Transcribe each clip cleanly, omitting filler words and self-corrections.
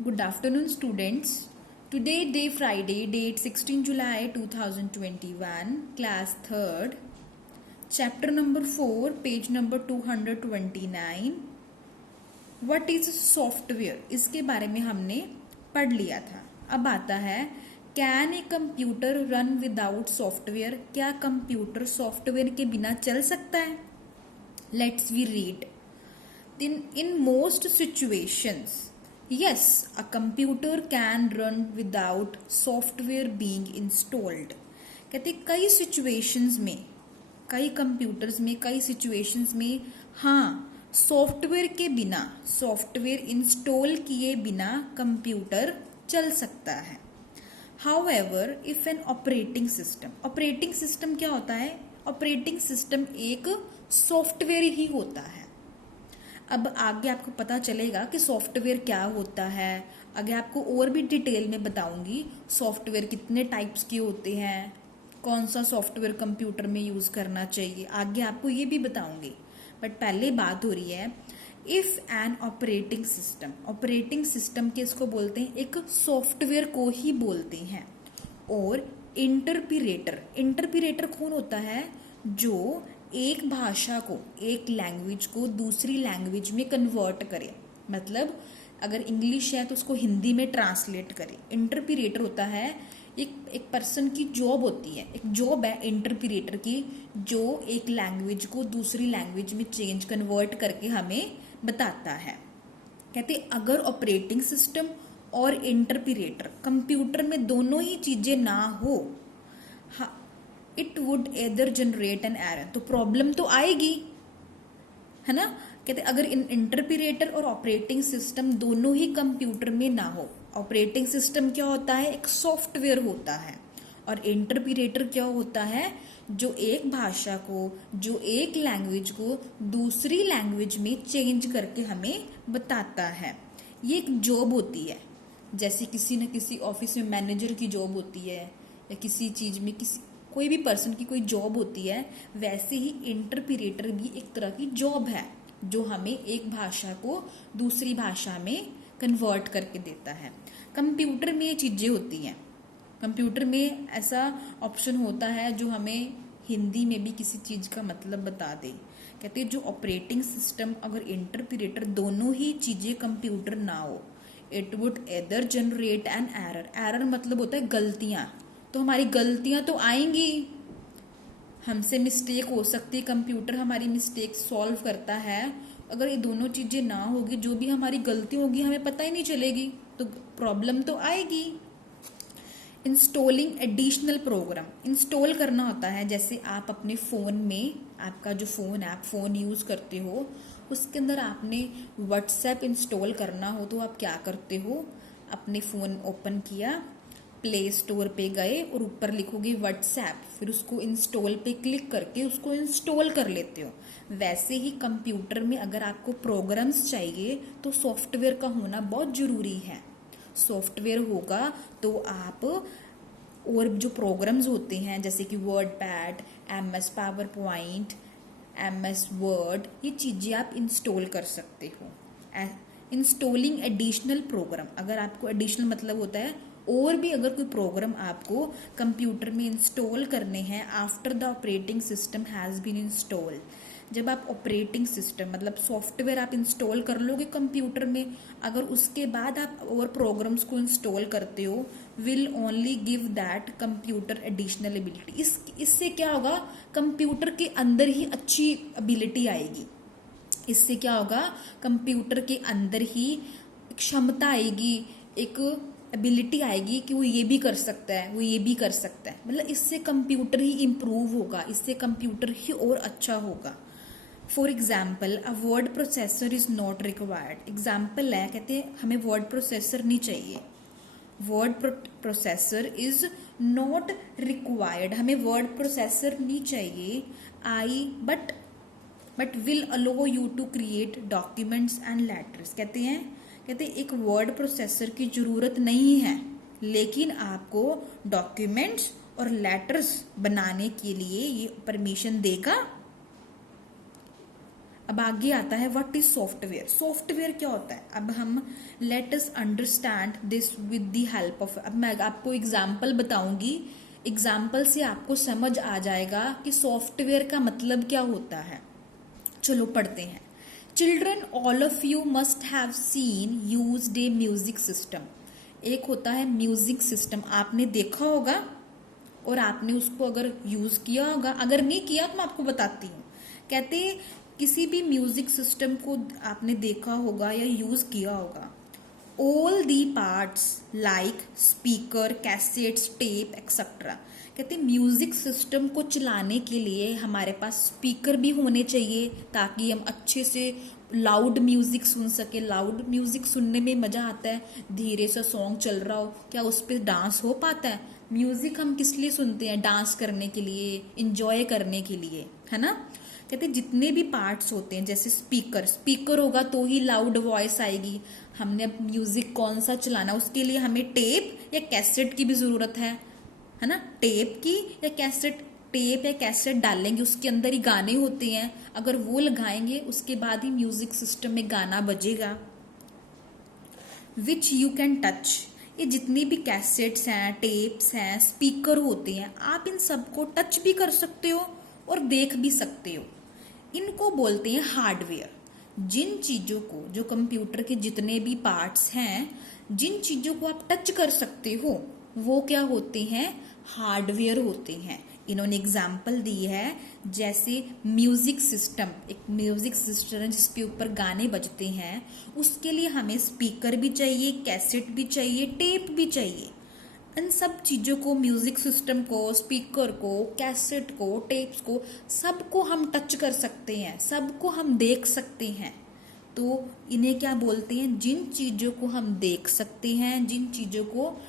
Good afternoon, students. Today, day Friday, date 16 July 2021, class 3rd, chapter number 4, page number 229. What is software? इसके बारे में हमने पढ़ लिया था. अब आता है can a computer run without software. क्या कंप्यूटर सॉफ्टवेयर के बिना चल सकता है? Let's we read. In most situations, yes, a computer can run without software being installed. कहते कई सिचुएशंस में, कई कंप्यूटर्स में, कई सिचुएशंस में हाँ सॉफ्टवेयर के बिना, सॉफ्टवेयर इंस्टॉल किए बिना कंप्यूटर चल सकता है. However if an operating system क्या होता है? ऑपरेटिंग सिस्टम एक सॉफ्टवेयर ही होता है. अब आगे आपको पता चलेगा कि सॉफ्टवेयर क्या होता है. आगे आपको और भी डिटेल में बताऊंगी सॉफ्टवेयर कितने टाइप्स के होते हैं, कौन सा सॉफ्टवेयर कंप्यूटर में यूज़ करना चाहिए, आगे आपको ये भी बताऊंगी. बट पहले बात हो रही है इफ एन ऑपरेटिंग सिस्टम के इसको बोलते हैं, एक सॉफ्टवेयर को ही बोलते हैं. और इंटरप्रेटर कौन होता है? जो एक भाषा को, एक लैंग्वेज को दूसरी लैंग्वेज में कन्वर्ट करे. मतलब अगर इंग्लिश है तो उसको हिंदी में ट्रांसलेट करे. इंटरप्रेटर होता है एक पर्सन की जॉब होती है, एक जॉब है इंटरप्रेटर की, जो एक लैंग्वेज को दूसरी लैंग्वेज में चेंज कन्वर्ट करके हमें बताता है. कहते अगर ऑपरेटिंग सिस्टम और इंटरप्रेटर कंप्यूटर में दोनों ही चीजें ना हो, it would either generate an error. तो प्रॉब्लम तो आएगी, है ना. कहते अगर इंटरप्रेटर और ऑपरेटिंग सिस्टम दोनों ही कंप्यूटर में ना हो, ऑपरेटिंग सिस्टम क्या होता है? एक सॉफ्टवेयर होता है. और इंटरप्रेटर क्या होता है? जो एक भाषा को, जो एक लैंग्वेज को दूसरी लैंग्वेज में चेंज करके हमें बताता है. ये एक जॉब होती है. जैसे किसी न किसी ऑफिस में मैनेजर की जॉब होती है, या किसी चीज में कोई भी पर्सन की कोई जॉब होती है, वैसे ही इंटरप्रेटर भी एक तरह की जॉब है, जो हमें एक भाषा को दूसरी भाषा में कन्वर्ट करके देता है. कंप्यूटर में ये चीजें होती हैं. कंप्यूटर में ऐसा ऑप्शन होता है जो हमें हिंदी में भी किसी चीज का मतलब बता दे. कहते हैं जो ऑपरेटिंग सिस्टम अगर इंटरप्रेटर दोनों ही चीजें कंप्यूटर ना हो, it would either generate an error मतलब होता है गलतियां. तो हमारी गलतियां तो आएंगी, हमसे मिस्टेक हो सकती है, कंप्यूटर हमारी मिस्टेक सॉल्व करता है. अगर ये दोनों चीजें ना होगी, जो भी हमारी गलती होगी हमें पता ही नहीं चलेगी, तो प्रॉब्लम तो आएगी. इंस्टॉलिंग एडिशनल प्रोग्राम, इंस्टॉल करना होता है. जैसे आप अपने फोन में, आपका जो फोन है, आप फोन यूज करते हो, उसके अंदर आपने व्हाट्सएप इंस्टॉल करना हो, तो आप क्या करते हो? अपने फोन ओपन किया, प्ले स्टोर पे गए और ऊपर लिखोगे व्हाट्सएप, फिर उसको इंस्टॉल पे क्लिक करके उसको इंस्टॉल कर लेते हो. वैसे ही कंप्यूटर में अगर आपको प्रोग्राम्स चाहिए तो सॉफ्टवेयर का होना बहुत जरूरी है. सॉफ्टवेयर होगा तो आप और जो प्रोग्राम्स होते हैं जैसे कि word pad, MS power point, MS word, ये चीजें आप इंस्टॉल कर सकते हो. इंस्टॉलिंग एडिशनल प्रोग्राम, अगर आपको एडिशनल मतलब होता है और भी अगर कोई प्रोग्राम आपको कंप्यूटर में इंस्टॉल करने हैं after the operating system has been installed. जब आप ऑपरेटिंग सिस्टम मतलब सॉफ्टवेयर आप इंस्टॉल कर लोगे कंप्यूटर में, अगर उसके बाद आप और प्रोग्राम्स को इंस्टॉल करते हो, will only give that computer additional ability. इससे क्या होगा? कंप्यूटर के अंदर ही अच्छी एबिलिटी आएगी. इससे क्या होगा? कंप्यूटर के अंदर ही क्षमता आएगी, एक एबिलिटी आएगी कि वो ये भी कर सकता है, वो ये भी कर सकता है. मतलब इससे कंप्यूटर ही इम्प्रूव होगा, इससे कंप्यूटर ही और अच्छा होगा. For example a word processor is not required. Example है, कहते हैं हमें वर्ड प्रोसेसर नहीं चाहिए. Word processor is not required, हमें वर्ड प्रोसेसर नहीं चाहिए. But will allow you to create documents and letters. कहते एक वर्ड प्रोसेसर की जरूरत नहीं है, लेकिन आपको डॉक्यूमेंट्स और लेटर्स बनाने के लिए ये परमिशन देगा. अब आगे आता है व्हाट इज सॉफ्टवेयर। सॉफ्टवेयर क्या होता है, अब हम let us understand this with the help of, अब मैं आपको एग्जाम्पल बताऊंगी, एग्जाम्पल से आपको समझ आ जाएगा कि सॉफ्टवेयर का मतलब क्या होता है। चलो पढ़ते हैं। Children all of you must have seen used A music system. एक होता है म्यूजिक सिस्टम, आपने देखा होगा और आपने उसको अगर यूज किया होगा, अगर नहीं किया तो मैं आपको बताती हूँ। कहते किसी भी म्यूजिक सिस्टम को आपने देखा होगा या यूज किया होगा। All the parts like speaker, cassettes, tape etcetera. कहते म्यूजिक सिस्टम को चलाने के लिए हमारे पास स्पीकर भी होने चाहिए ताकि हम अच्छे से लाउड म्यूजिक सुन सके। लाउड म्यूजिक सुनने में मजा आता है, धीरे सा सॉन्ग चल रहा हो, क्या उस पर डांस हो पाता है? म्यूजिक हम किस लिए सुनते हैं? डांस करने के लिए, इंजॉय करने के लिए, है ना। कहते जितने भी पार्ट्स होते हैं, जैसे स्पीकर, स्पीकर होगा तो ही लाउड वॉइस आएगी। हमने अब म्यूजिक कौन सा चलाना, उसके लिए हमें टेप या कैसेट की भी जरूरत है ना। टेप की या कैसेट, टेप या कैसेट डालेंगे, उसके अंदर ही गाने होते हैं, अगर वो लगाएंगे उसके बाद ही म्यूजिक सिस्टम में गाना बजेगा। विच यू कैन टच, ये जितनी भी कैसेट्स हैं, टेप्स हैं, स्पीकर होते हैं, आप इन सबको टच भी कर सकते हो और देख भी सकते हो। इनको बोलते हैं हार्डवेयर। जिन चीजों को, जो कंप्यूटर के जितने भी पार्ट्स हैं, जिन चीजों को आप टच कर सकते हो वो क्या होते हैं? हार्डवेयर होते हैं। इन्होंने एग्जाम्पल दी है, जैसे म्यूजिक सिस्टम, एक म्यूजिक सिस्टम है जिसके ऊपर गाने बजते हैं, उसके लिए हमें स्पीकर भी चाहिए, कैसेट भी चाहिए, टेप भी चाहिए। इन सब चीजों को, म्यूजिक सिस्टम को, स्पीकर को, कैसेट को, टेप्स को, सबको हम टच कर सकते हैं, सबको हम देख सकते हैं। तो इन्हें क्या बोलते हैं? जिन चीजों को हम देख सकते हैं, जिन चीजों को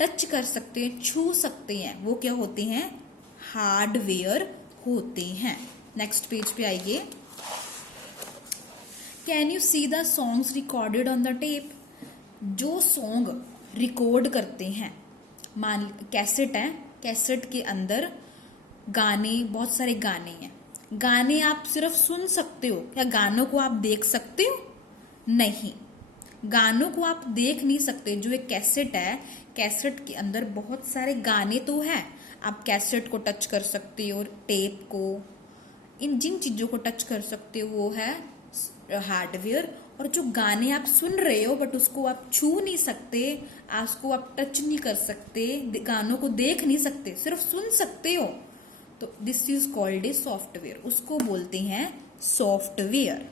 टच कर सकते हैं, छू सकते हैं, वो क्या होते हैं? हार्डवेयर होते हैं। नेक्स्ट पेज पे आइए। Can you see the songs recorded on the tape. जो सॉन्ग रिकॉर्ड करते हैं, मान कैसेट है, कैसेट के अंदर गाने, बहुत सारे गाने हैं, गाने आप सिर्फ सुन सकते हो, क्या गानों को आप देख सकते हो? नहीं, गानों को आप देख नहीं सकते। जो एक कैसेट है, कैसेट के अंदर बहुत सारे गाने तो हैं, आप कैसेट को टच कर सकते हो, टेप को, इन जिन चीजों को टच कर सकते हो वो है हार्डवेयर। और जो गाने आप सुन रहे हो बट उसको आप छू नहीं सकते, उसको आप टच नहीं कर सकते, गानों को देख नहीं सकते, सिर्फ सुन सकते हो, तो this is called a software. उसको बोलते हैं software.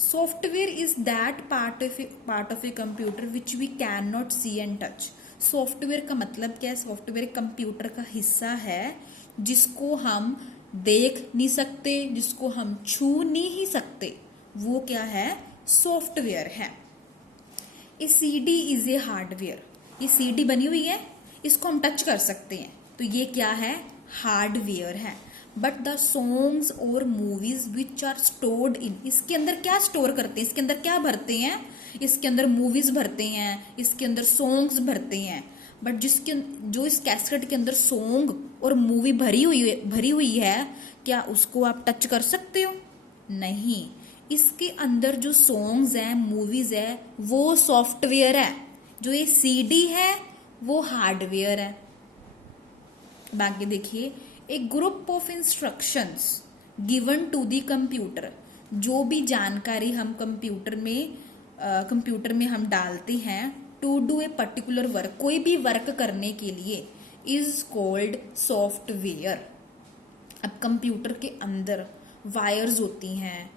Software is that part of a computer which we can not see and touch. Software का मतलब क्या है? सॉफ्टवेयर कंप्यूटर का हिस्सा है जिसको हम देख नहीं सकते, जिसको हम छू नहीं सकते, वो क्या है? सॉफ्टवेयर है। ए सीडी इज ए हार्डवेयर। ये सीडी बनी हुई है, इसको हम टच कर सकते हैं, तो ये क्या है? हार्डवेयर है। बट द सॉन्ग्स और movies which are stored in, इसके अंदर क्या स्टोर करते हैं? इसके अंदर क्या भरते हैं? इसके अंदर मूवीज भरते हैं, इसके अंदर सॉन्ग्स भरते हैं। बट जो इस कैसेट के अंदर सॉन्ग और मूवी भरी हुई है, क्या उसको आप टच कर सकते हो? नहीं। इसके अंदर जो सॉन्ग्स हैं, मूवीज है, वो सॉफ्टवेयर है। जो ये सीडी है वो हार्डवेयर है। बाकी देखिए, एक group of instructions given to the computer. जो भी जानकारी हम कंप्यूटर में हम डालते हैं to do a particular work, कोई भी वर्क करने के लिए, इज कॉल्ड सॉफ्टवेयर। अब कंप्यूटर के अंदर वायर्स होती हैं,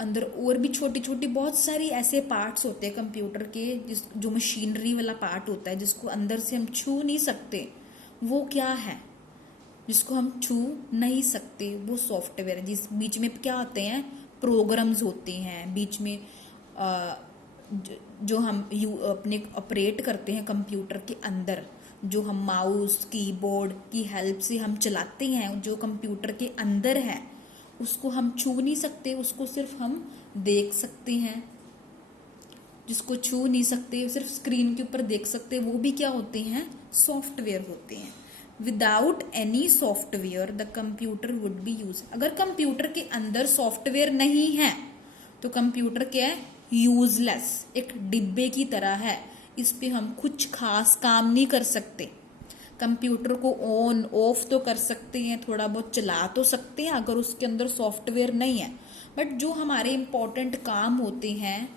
अंदर और भी छोटी छोटी बहुत सारी ऐसे पार्ट्स होते हैं कंप्यूटर के, जो मशीनरी वाला पार्ट होता है जिसको अंदर से हम छू नहीं सकते, वो क्या है? जिसको हम छू नहीं सकते वो सॉफ्टवेयर है। जिस बीच में क्या होते हैं? प्रोग्राम्स होते हैं बीच में, जो हम अपने ऑपरेट करते हैं कंप्यूटर के अंदर, जो हम माउस, कीबोर्ड की हेल्प से हम चलाते हैं, जो कंप्यूटर के अंदर है, उसको हम छू नहीं सकते, उसको सिर्फ हम देख सकते हैं। जिसको छू नहीं सकते, सिर्फ स्क्रीन के ऊपर देख सकते, वो भी क्या होते हैं? सॉफ्टवेयर होते हैं। Without any software the computer would be use. अगर कंप्यूटर के अंदर सॉफ्टवेयर नहीं है तो कंप्यूटर क्या है, यूजलेस, एक डिब्बे की तरह है, इस पे हम कुछ खास काम नहीं कर सकते। कंप्यूटर को ऑन ऑफ तो कर सकते हैं, थोड़ा बहुत चला तो सकते हैं अगर उसके अंदर सॉफ्टवेयर नहीं है, बट जो हमारे इम्पोर्टेंट काम होते हैं,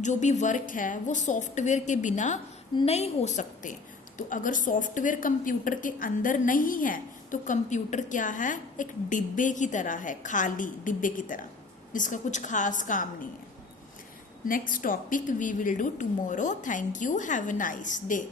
जो भी वर्क है, वो सॉफ्टवेयर के बिना नहीं हो सकते। तो अगर सॉफ्टवेयर कंप्यूटर के अंदर नहीं है तो कंप्यूटर क्या है, एक डिब्बे की तरह है, खाली डिब्बे की तरह, जिसका कुछ खास काम नहीं है। Next topic we will do tomorrow. Thank you, have a nice day.